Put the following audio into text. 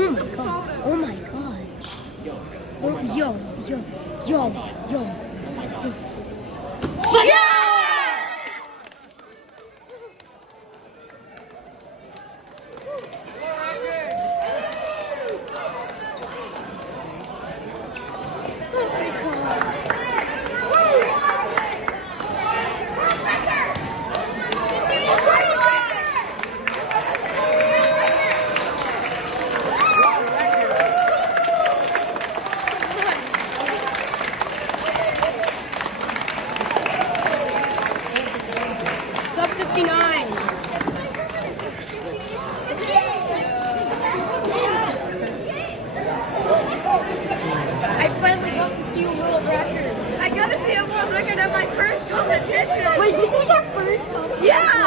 Oh my god. Oh my god. Oh, yo. Yeah! Sub 59. I finally got to see a world record. I got to see a world record at my first competition. Wait, this is our first competition? Yeah!